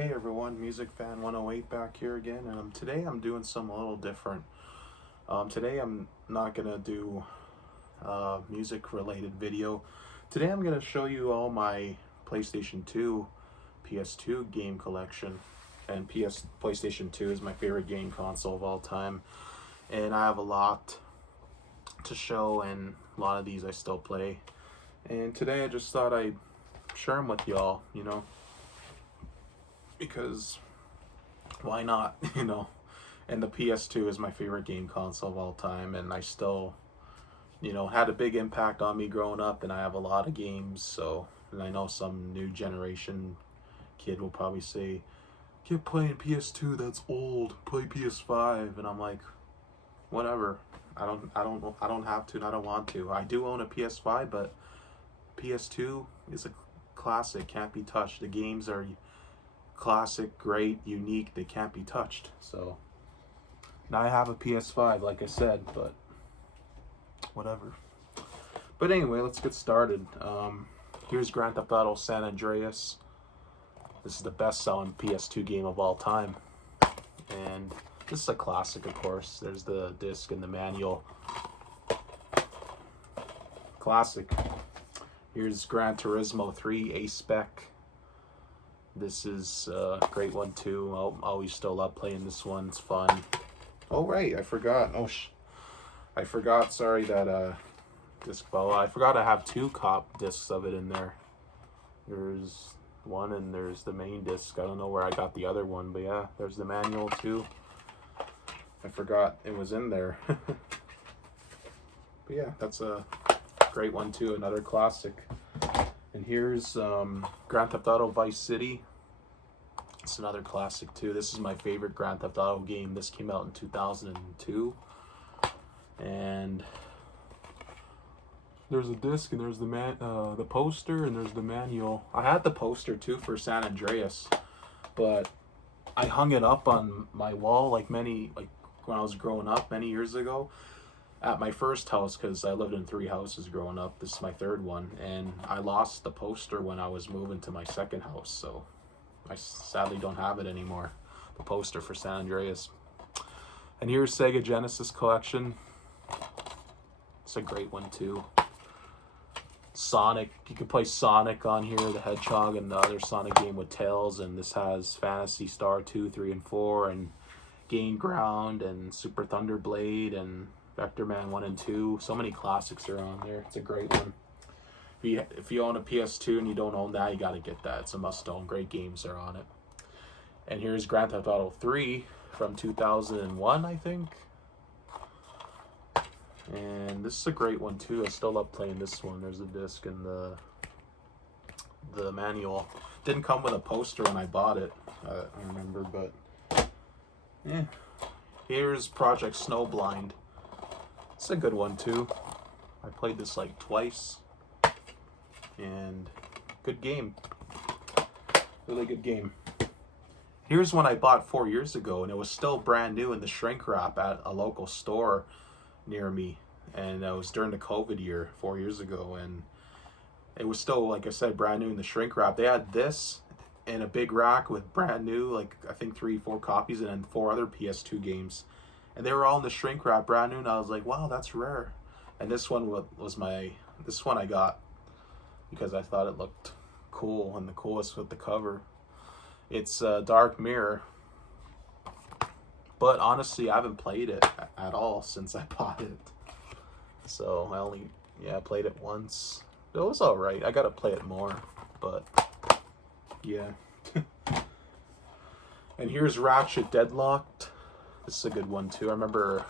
Hey everyone, Music Fan 108 back here again, and today I'm doing something a little different. Today I'm not gonna do music related video. Today I'm gonna show you all my PlayStation 2, PS2 game collection, and PlayStation 2 is my favorite game console of all time, and I have a lot to show, and a lot of these I still play. And today I just thought I'd share them with y'all, because why not, And the PS2 is my favorite game console of all time, and I still, had a big impact on me growing up, and I have a lot of games, so, and I know some new generation kid will probably say, "Quit playing PS2, that's old, play PS5," and I'm like, whatever, I don't have to, and I don't want to. I do own a PS5, but PS2 is a classic, can't be touched. The games are classic, great, unique, they can't be touched. So now I have a PS5, like I said, but whatever. But anyway, let's get started. Here's Grand Theft Auto San Andreas. This is the best-selling PS2 game of all time, and this is a classic, of course. There's the disc and the manual. Classic. Here's Gran Turismo 3 A-Spec. This is a great one too. I'll always still love playing this one. It's fun. Oh right, I forgot. I forgot. Sorry that disc. Well, I forgot I have two discs of it in there. There's one and there's the main disc. I don't know where I got the other one, but yeah, there's the manual too. I forgot it was in there. But yeah, that's a great one too. Another classic. And here's Grand Theft Auto Vice City. It's another classic too. This is my favorite Grand Theft Auto game. This came out in 2002. And there's a disc, and there's the poster, and there's the manual. I had the poster too for San Andreas, but I hung it up on my wall like when I was growing up many years ago at my first house, because I lived in 3 houses growing up. This is my 3rd one, and I lost the poster when I was moving to my 2nd house, so I sadly don't have it anymore, the poster for San Andreas. And here's Sega Genesis Collection. It's a great one too. Sonic, you can play Sonic on here, the Hedgehog, and the other Sonic game with Tails, and this has Phantasy Star 2, 3, and 4, and Gain Ground, and Super Thunder Blade, and Vector Man 1 and 2. So many classics are on there. It's a great one. If you own a PS2 and you don't own that, you got to get that. It's a must-own. Great games are on it. And here's Grand Theft Auto 3 from 2001, I think. And this is a great one too. I still love playing this one. There's a disc and the manual. Didn't come with a poster when I bought it, I remember, but yeah. Here's Project Snowblind. It's a good one too. I played this like twice, and good game. Really good game. Here's one I bought 4 years ago, and it was still brand new in the shrink wrap at a local store near me, and it was during the COVID year 4 years ago, and it was still, like I said, brand new in the shrink wrap. They had this in a big rack with brand new, like I think 3-4 copies, and then 4 other PS2 games. And they were all in the shrink wrap, brand new, and I was like, wow, that's rare. And this one this one I got because I thought it looked cool, and the coolest with the cover. It's Dark Mirror. But honestly, I haven't played it at all since I bought it. So I only, played it once. It was alright. I gotta play it more, but yeah. And here's Ratchet Deadlocked. This is a good one too. I remember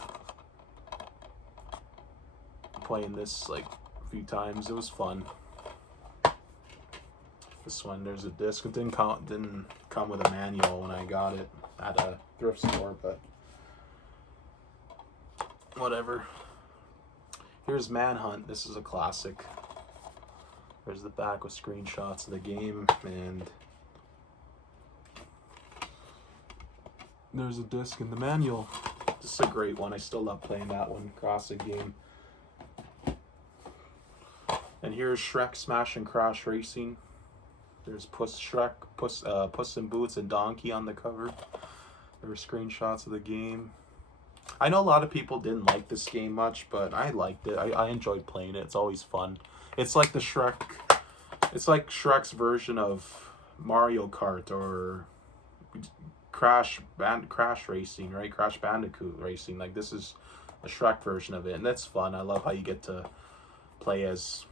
playing this like a few times. It was fun. This one, there's a disc. It didn't come with a manual when I got it at a thrift store, but whatever. Here's Manhunt. This is a classic. There's the back with screenshots of the game, and there's a disc in the manual. This is a great one. I still love playing that one. Classic game. And here's Shrek Smash and Crash Racing. There's Puss in Boots and Donkey on the cover. There were screenshots of the game. I know a lot of people didn't like this game much, but I liked it. I enjoyed playing it. It's always fun. It's like the Shrek. It's like Shrek's version of Mario Kart or Crash Racing, right? Crash Bandicoot Racing. Like, this is a Shrek version of it, and that's fun. I love how you get to play as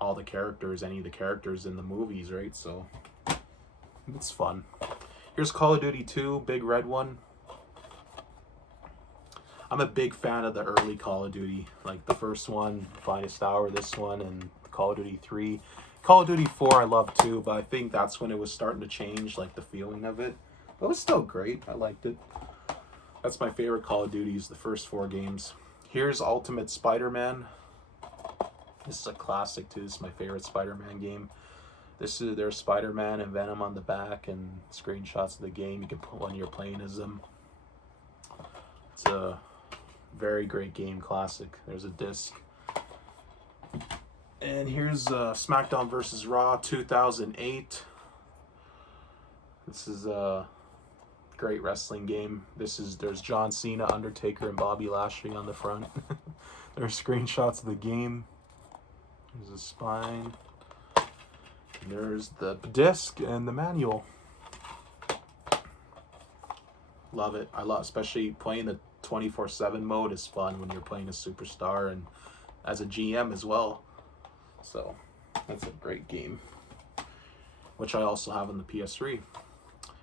all the characters, any of the characters in the movies, right? So it's fun. Here's Call of Duty 2, big red one. I'm a big fan of the early Call of Duty, like the first one, Finest Hour, this one, and Call of Duty 3. Call of Duty 4 I love too, but I think that's when it was starting to change, like the feeling of it. But it was still great. I liked it. That's my favorite Call of Duties, the first 4 games. Here's Ultimate Spider-Man. This is a classic too. This is my favorite Spider-Man game. There's Spider-Man and Venom on the back, and screenshots of the game you can put when you're playing as them. It's a very great game, classic. There's a disc. And here's SmackDown vs. Raw 2008. This is a great wrestling game. There's John Cena, Undertaker, and Bobby Lashley on the front. There's screenshots of the game. There's a spine. And there's the disc and the manual. Love it. I love, especially playing the 24/7 mode is fun when you're playing a superstar and as a GM as well. So that's a great game, which I also have on the PS3.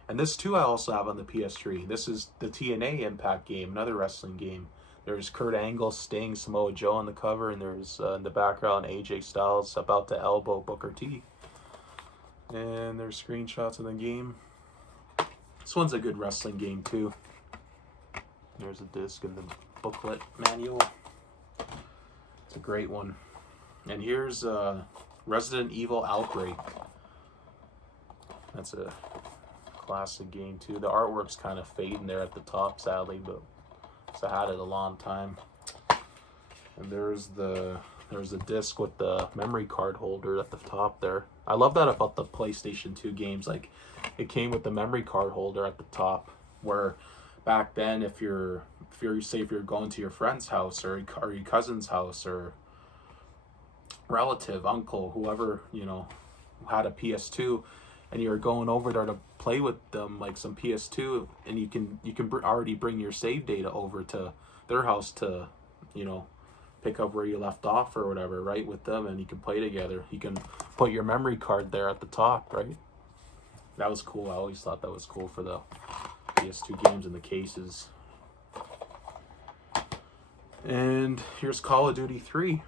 And this too I also have on the PS3. This is the TNA Impact game, another wrestling game. There's Kurt Angle, Sting, Samoa Joe on the cover, and there's in the background AJ Styles about to elbow Booker T. And there's screenshots of the game. This one's a good wrestling game too. There's a disc and the booklet manual. It's a great one. And here's Resident Evil Outbreak. That's a classic game too. The artwork's kind of fading there at the top, sadly, but I had it a long time. And there's a disc with the memory card holder at the top there. I love that about the PlayStation 2 games. Like, it came with the memory card holder at the top, where back then if you're going to your friend's house or your cousin's house or relative, uncle, whoever, you know, had a PS2, and you're going over there to play with them, like some PS2, and you can already bring your save data over to their house to, you know, pick up where you left off or whatever, right, with them, and you can play together. You can put your memory card there at the top, right? That was cool. I always thought that was cool for the PS2 games in the cases. And here's Call of Duty 3.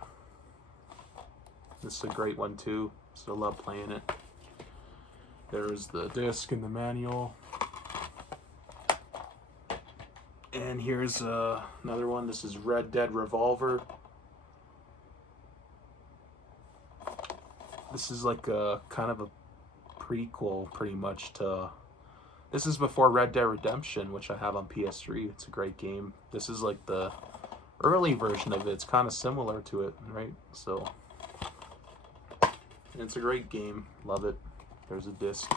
This is a great one too. Still love playing it. There's the disc and the manual. And here's another one. This is Red Dead Revolver. This is like a kind of a prequel pretty much to... This is before Red Dead Redemption, which I have on PS3. It's a great game. This is like the early version of it. It's kind of similar to it, right? So it's a great game. Love it. There's a disc.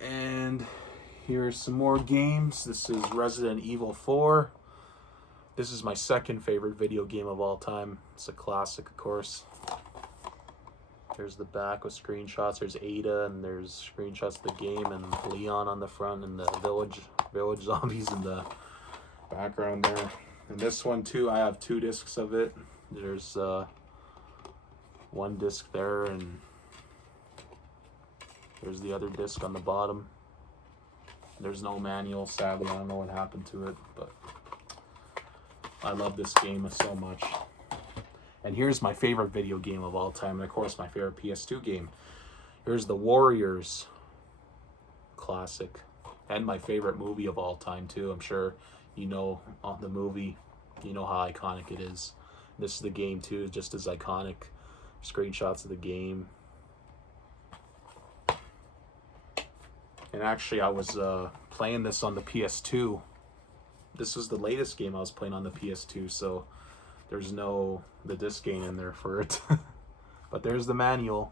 And here's some more games. This is Resident Evil 4. This is my second favorite video game of all time. It's a classic, of course. There's the back with screenshots. There's Ada, and there's screenshots of the game, and Leon on the front, and the village zombies in the background there. And this one too, I have 2 discs of it. There's 1 disc there, and there's the other disc on the bottom. There's no manual, sadly. I don't know what happened to it, but I love this game so much. And here's my favorite video game of all time, and of course my favorite PS2 game. Here's the Warriors classic, and my favorite movie of all time too. I'm sure you know the movie, you know how iconic it is. This is the game too, just as iconic. Screenshots of the game. And actually I was playing this on the PS2. This was the latest game I was playing on the PS2, so there's the disc game in there for it. But there's the manual.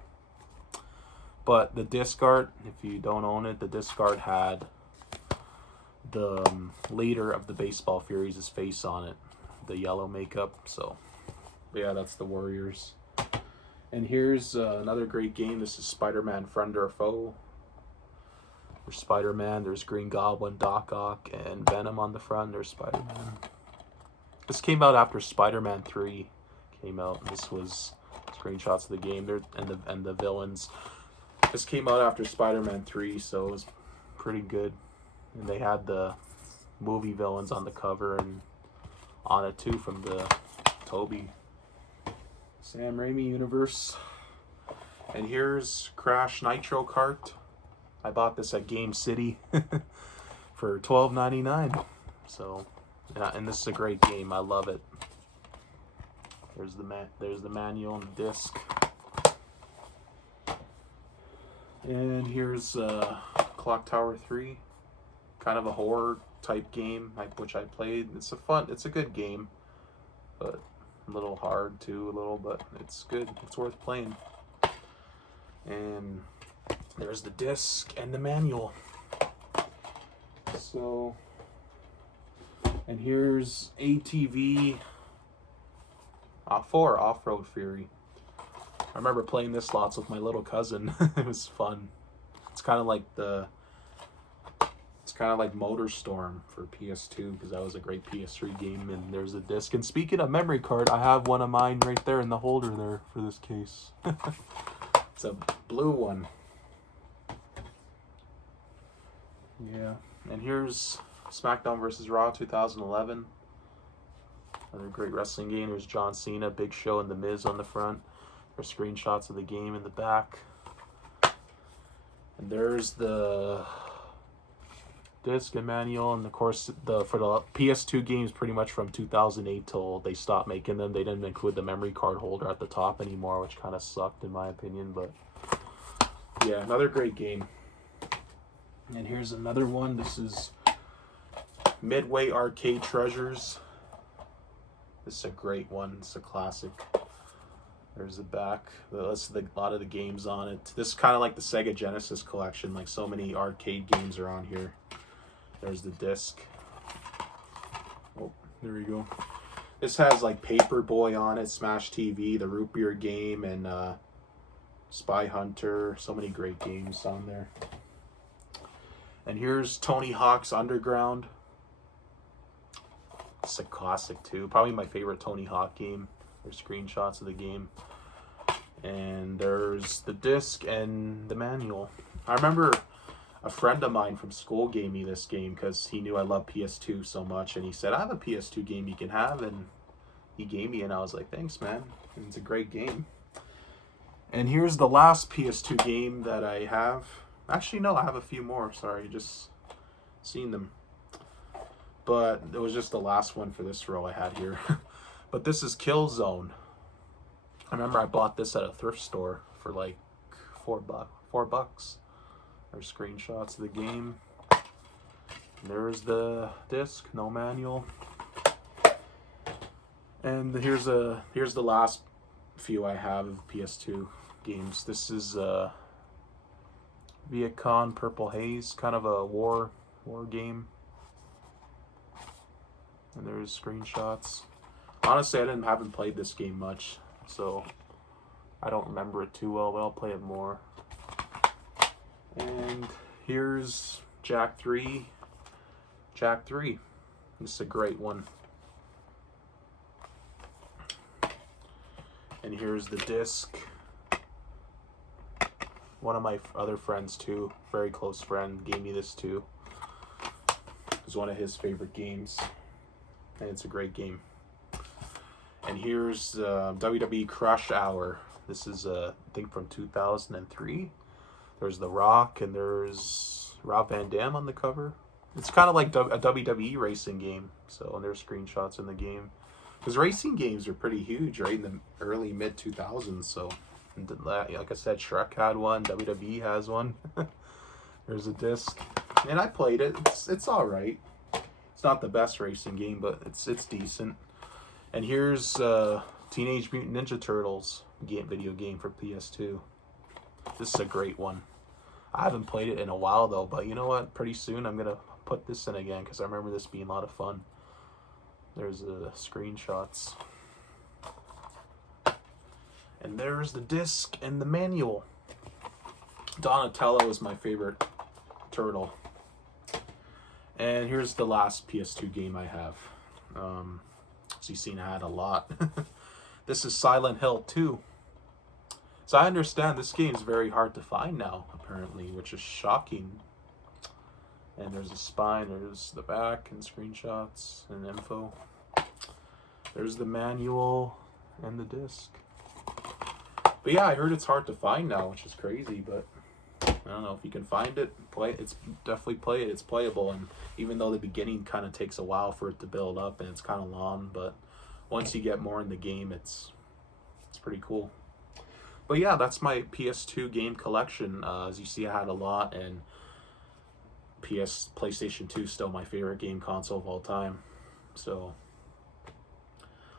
But the disc art, if you don't own it, the disc art had the leader of the Baseball Furies' face on it, the yellow makeup. So, yeah, that's the Warriors. And here's another great game. This is Spider-Man Friend or Foe. There's Spider-Man, there's Green Goblin, Doc Ock, and Venom on the front. There's Spider-Man. This came out after Spider-Man 3 came out. This was screenshots of the game there and the villains. This came out after Spider-Man 3, so it was pretty good. And they had the movie villains on the cover and on it too from the Toby Sam Raimi universe. And here's Crash Nitro Kart. I bought this at Game City for $12.99. So, and this is a great game. I love it. There's the manual and the disc. And here's Clock Tower 3, kind of a horror type game, which I played. It's a good game, but a little hard too, but it's good. It's worth playing. And there's the disc and the manual. So, and here's ATV 4 Off-Road Fury. I remember playing this lots with my little cousin. It was fun. It's kind of like MotorStorm for PS2, because that was a great PS3 game. And there's a disc. And speaking of memory card, I have one of mine right there in the holder there for this case. It's a blue one. Yeah. And here's SmackDown vs. Raw 2011. Another great wrestling game. There's John Cena, Big Show, and The Miz on the front. There's screenshots of the game in the back. And there's the disc and manual. And of course, for the PS2 games, pretty much from 2008 till they stopped making them, they didn't include the memory card holder at the top anymore, which kind of sucked in my opinion. But yeah, another great game. And here's another one. This is Midway Arcade Treasures. This is a great one. It's a classic. There's the back. That's a lot of the games on it. This is kind of like the Sega Genesis collection. Like, so many arcade games are on here. There's the disc. Oh, there we go. This has like Paperboy on it, Smash TV, the Root Beer game, and Spy Hunter. So many great games on there. And here's Tony Hawk's Underground. It's a classic too. Probably my favorite Tony Hawk game. There's screenshots of the game. And there's the disc and the manual. I remember a friend of mine from school gave me this game because he knew I loved PS2 so much. And he said, I have a PS2 game you can have. And he gave me, and I was like, thanks, man. And it's a great game. And here's the last PS2 game that I have. Actually, no, I have a few more. Sorry, just seen them. But it was just the last one for this row I had here. But this is Killzone. I remember I bought this at a thrift store for like $4. There's screenshots of the game. There's the disc, no manual. And here's the last few I have of PS2 games. This is Viet Cong Purple Haze, kind of a war game. And there's screenshots. Honestly, I haven't played this game much, so I don't remember it too well, but I'll play it more. And here's Jack 3. Jack 3. This is a great one. And here's the disc. One of my other friends too, very close friend, gave me this too. It was one of his favorite games. And it's a great game. And here's WWE Crush Hour. This is, I think, from 2003. There's The Rock, and there's Rob Van Dam on the cover. It's kind of like a WWE racing game. So, and there's screenshots in the game. Because racing games are pretty huge, right, in the early, mid-2000s. So, like I said, Shrek had one. WWE has one. There's a disc. And I played it. It's all right. It's not the best racing game, but it's decent. And here's Teenage Mutant Ninja Turtles video game for PS2. This is a great one. I haven't played it in a while though, but you know what? Pretty soon I'm gonna put this in again because I remember this being a lot of fun. There's the screenshots. And there's the disc and the manual. Donatello is my favorite turtle. And here's the last PS2 game I have. As you've seen, I had a lot. This is Silent Hill 2. So I understand this game is very hard to find now, apparently, which is shocking. And there's a spine, there's the back and screenshots and info. There's the manual and the disc. But yeah, I heard it's hard to find now, which is crazy, but I don't know if you can find it, play it. It's definitely play it. It's playable, and even though the beginning kind of takes a while for it to build up and it's kind of long, but once you get more in the game, it's pretty cool. But yeah, that's my PS2 game collection. As you see, I had a lot, and PlayStation 2 is still my favorite game console of all time. So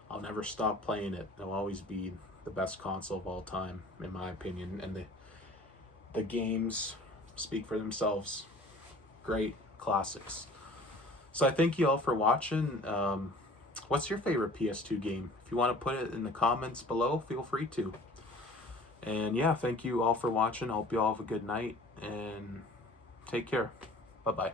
I'll never stop playing it. It'll always be the best console of all time, in my opinion. And the games speak for themselves. Great classics. So I thank you all for watching. What's your favorite PS2 game? If you want to put it in the comments below, feel free to. And yeah, thank you all for watching. I hope you all have a good night, and take care. Bye-bye.